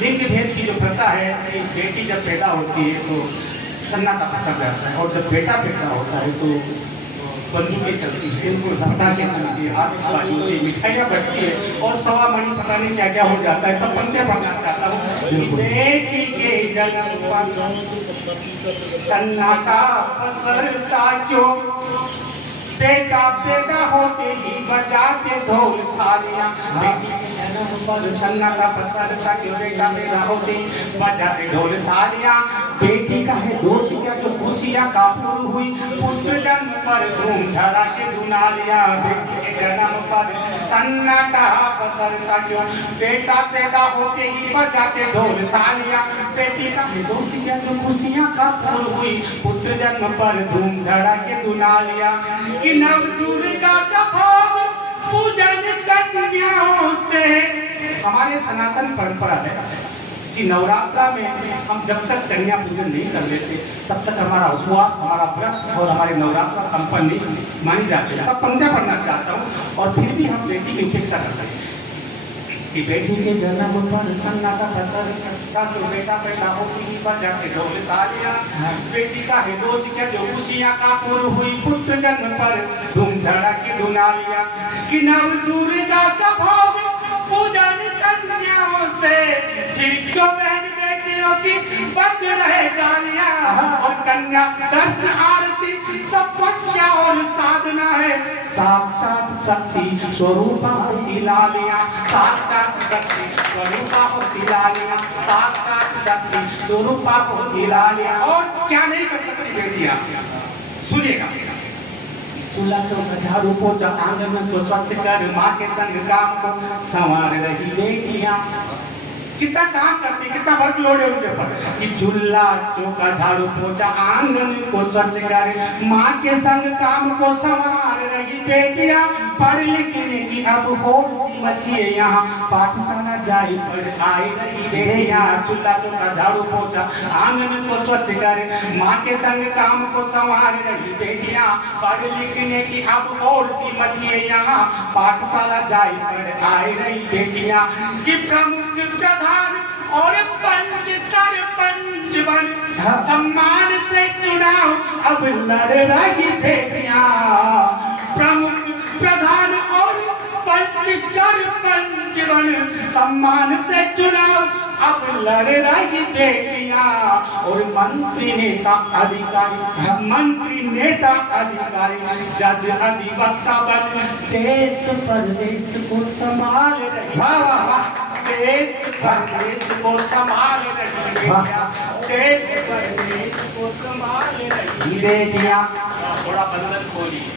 लिंग भेद की जो प्रथा है कि बेटी जब पैदा होती है तो सन्नाटा पसर जाता है, और जब बेटा पैदा होता है तो बंदूकें चलती है, पटाखे चलती है, आतिशबाजी होती है, मिठाइयाँ बढ़ती है, और सवा मणि पता नहीं क्या क्या हो जाता है। तब पंक्तियाँ पढ़ना चाहता हूँ। बेटी के जन्म पर सन्नाटा पसरता क्यों, बेटा पैदा होते ही बजाते ढोल थालियां। बेटी के जन्म पर सन्नाटा पसरता क्यों, बेटा पैदा होते ही बजाते ढोल थालियां। बेटी का है दोष क्या जो खुशियां कापुर हुई, पुत्र जन्म पर धूम धड़ाके दुनालियां। बेटी के जन्म पर सन्नाटा पसरता क्यों, बेटा पैदा होते ही बजाते ढोल थालियां। बेटी का है दोष क्या जो खुशियां कापुर हुई, पुत्र जन्म पर धूम धड़ाके दुनालियां। कि नव दुर्गा का भोग पूजन कन्याओं से, हमारे सनातन परंपरा है कि नवरात्रा में हम जब तक कन्या पूजन नहीं कर लेते तब तक हमारा उपवास, हमारा व्रत और हमारे नवरात्रा संपन्न नहीं मानी जाते। तब पंक्तियां पढ़ना चाहता हूँ, और फिर भी हम बेटी की उपेक्षा कर सकते कि बेटी के जन्म पर सन्नाटा पसरता तो बेटा पैदा होती ही बजाते ढोल तालियां। बेटी का है दोष क्या जो खुशियां कापुर हुई, पुत्र जन्म पर धूम धड़ाके दुनालियां। कि नव दुर्गा का भोग पूजन कन्याओं से, फिर क्यों बहन बेटियों की बज रहे गालियां। और कन्या दर्श आरती तपस्या और साधना है, साक्षात शक्ति स्वरूपा होती लालियां। साक्षात शक्ति स्वरूपा होती लालियां, साक्षात शक्ति स्वरूपा होती लालियां। और क्या नहीं कर सकती बेटियां, सुनिएगा। चूल्हा चौका झाड़ू पोछा आंगन को स्वच्छ कर, माँ के संग काम को संवार रही बेटियां। कितना काम करती, कितना वर्कलोड है उनके ऊपर कि चूल्हा चौका झाड़ू पोछा आंगन को स्वच्छ कर, माँ के संग काम को संवार रही बेटियां। पढ़ लिखने की अब होड़ सी मची है यहाँ, पाठशाला जाई पढ़ आई रही बेटियां। चूल्हा चौका झाड़ू पोछा आंगन को स्वच्छ कर, माँ के संग काम को संवार रही बेटियां। पढ़ लिखने की अब होड़ सी मची है यहाँ, पाठशाला जाई पढ़ आई रही बेटियां। कि प्रमुख प्रधान और पंच सरपंच बन सम्मान से चुनाव अब लड़ रही बेटियां। प्रमुख प्रधान और पंच सरपंच बन सम्मान से चुनाव अब लड़ रही बेटियां। और मंत्री नेता अधिकारी, मंत्री नेता अधिकारी, जज अधिवक्ता बन देश परदेश को संभाल रही। वाह वाह वाह। देश परदेश को संभाल रही बेटियां, देश परदेश को संभाल रही बेटियां। थोड़ा बंधन खोली।